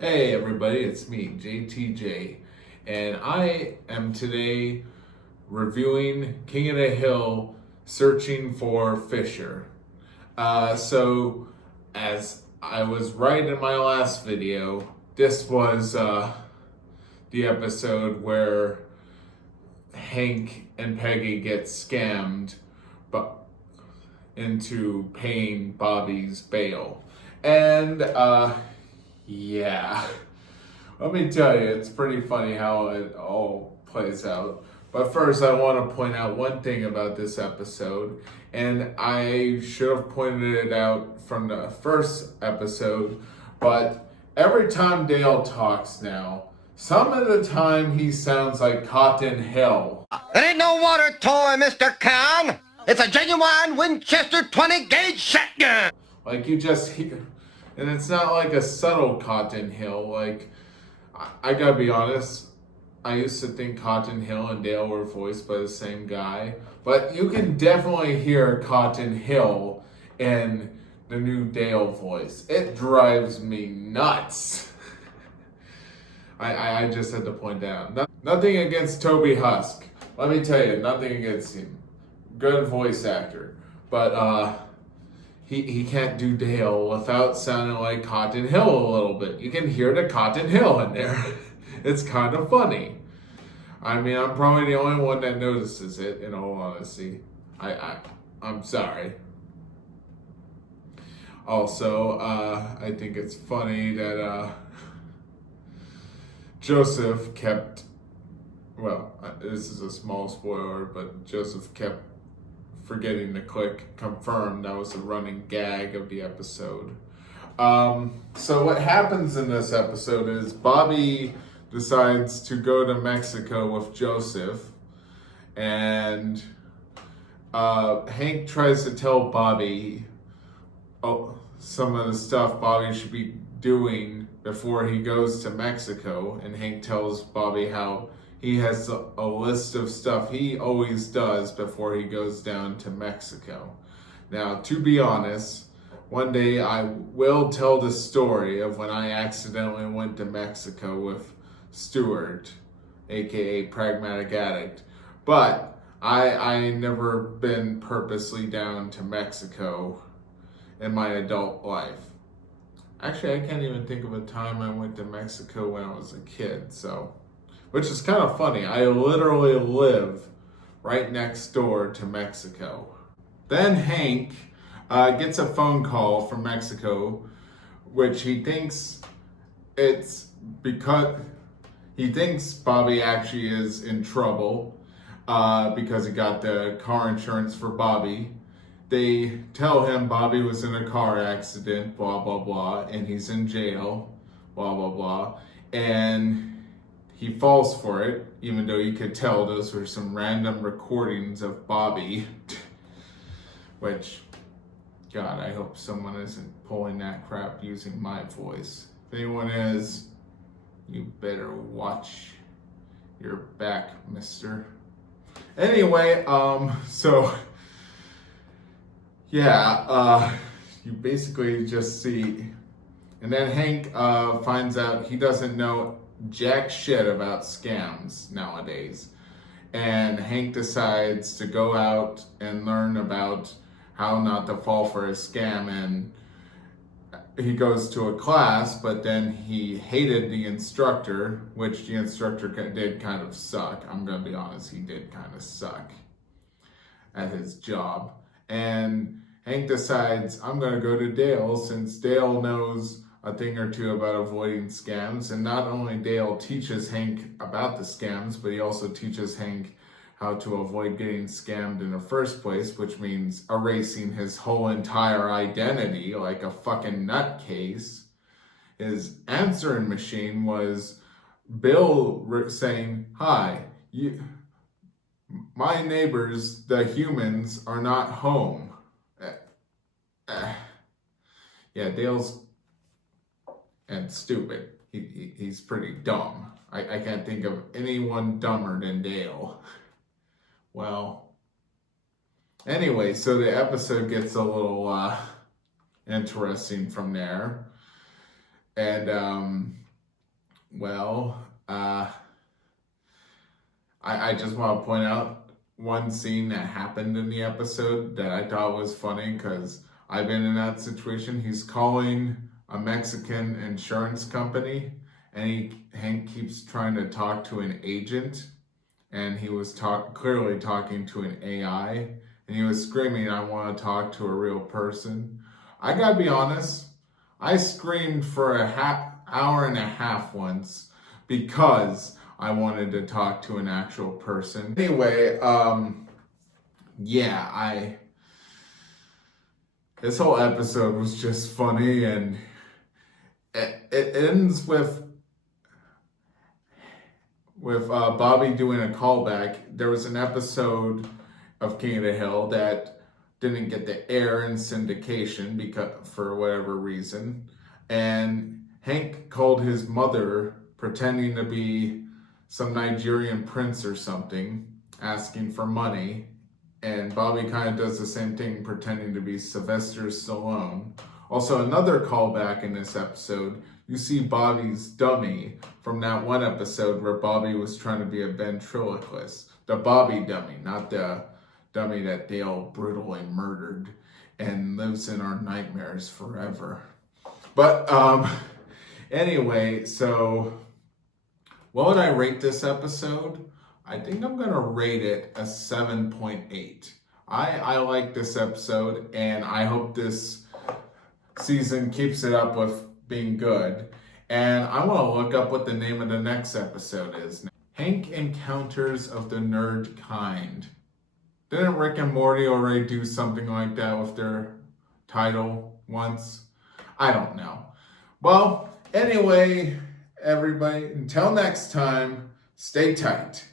Hey everybody, it's me, JTJ, and I am today reviewing King of the Hill Searching for Phisher. So, as I was right in my last video, this was the episode where Hank and Peggy get scammed but into paying Bobby's bail. And, yeah. Let me tell you, it's pretty funny how it all plays out. But first, I want to point out one thing about this episode, and I should have pointed it out from the first episode, but every time Dale talks now, some of the time he sounds like Cotton Hill. It ain't no water toy, Mr. Khan. It's a genuine Winchester 20 gauge shotgun. Like you just hear, and it's not like a subtle Cotton Hill. Like, I gotta be honest, I used to think Cotton Hill and Dale were voiced by the same guy, but you can definitely hear Cotton Hill in the new Dale voice. It drives me nuts. I just had to point that out. Nothing against Toby Husk. Let me tell you, nothing against him. Good voice actor. But he can't do Dale without sounding like Cotton Hill a little bit. You can hear the Cotton Hill in there. It's kind of funny. I mean, I'm probably the only one that notices it, in all honesty. I'm sorry. Also, I think it's funny that Joseph kept, well, this is a small spoiler, but Joseph kept forgetting to click confirm. That was a running gag of the episode. So what happens in this episode is Bobby decides to go to Mexico with Joseph, and Hank tries to tell Bobby some of the stuff Bobby should be doing before he goes to Mexico, and Hank tells Bobby how he has a list of stuff he always does before he goes down to Mexico. Now, to be honest, one day I will tell the story of when I accidentally went to Mexico with Stuart, aka Pragmatic Addict, but I never been purposely down to Mexico in my adult life. Actually, I can't even think of a time I went to Mexico when I was a kid, so, which is kind of funny. I literally live right next door to Mexico. Then Hank gets a phone call from Mexico, which he thinks it's because he thinks Bobby actually is in trouble because he got the car insurance for Bobby. They tell him Bobby was in a car accident, blah, blah, blah, and he's in jail, blah, blah, blah. And he falls for it, even though you could tell those were some random recordings of Bobby. Which, God, I hope someone isn't pulling that crap using my voice. If anyone is, you better watch your back, mister. Anyway, you basically just see, and then Hank finds out he doesn't know jack shit about scams nowadays. And Hank decides to go out and learn about how not to fall for a scam, and he goes to a class, but then he hated the instructor, which the instructor did kind of suck. I'm gonna be honest, he did kind of suck at his job. And Hank decides, I'm gonna go to Dale, since Dale knows a thing or two about avoiding scams. And not only Dale teaches Hank about the scams, but he also teaches Hank how to avoid getting scammed in the first place, which means erasing his whole entire identity like a fucking nutcase. His answering machine was Bill saying, hi, my neighbors, the humans, are not home. Yeah, Dale's and stupid. He's pretty dumb. I can't think of anyone dumber than Dale. Well, anyway, so the episode gets a little interesting from there. And Well, I just want to point out one scene that happened in the episode that I thought was funny because I've been in that situation. He's calling a Mexican insurance company, and Hank keeps trying to talk to an agent, and he was clearly talking to an AI, and he was screaming, "I want to talk to a real person." I gotta be honest, I screamed for a hour and a half once because I wanted to talk to an actual person. Anyway, yeah, this whole episode was just funny, and it ends with Bobby doing a callback. There was an episode of King of the Hill that didn't get the air in syndication because for whatever reason, and Hank called his mother pretending to be some Nigerian prince or something, asking for money, and Bobby kind of does the same thing, pretending to be Sylvester Stallone. Also, another callback in this episode, you see Bobby's dummy from that one episode where Bobby was trying to be a ventriloquist. The Bobby dummy, not the dummy that Dale brutally murdered and lives in our nightmares forever. But anyway, so what would I rate this episode? I think I'm gonna rate it a 7.8. I like this episode, and I hope this season keeps it up with being good. And I want to look up what the name of the next episode is. Hank Encounters of the Nerd Kind. Didn't Rick and Morty already do something like that with their title once? I don't know. Well, anyway, everybody, until next time, stay tight.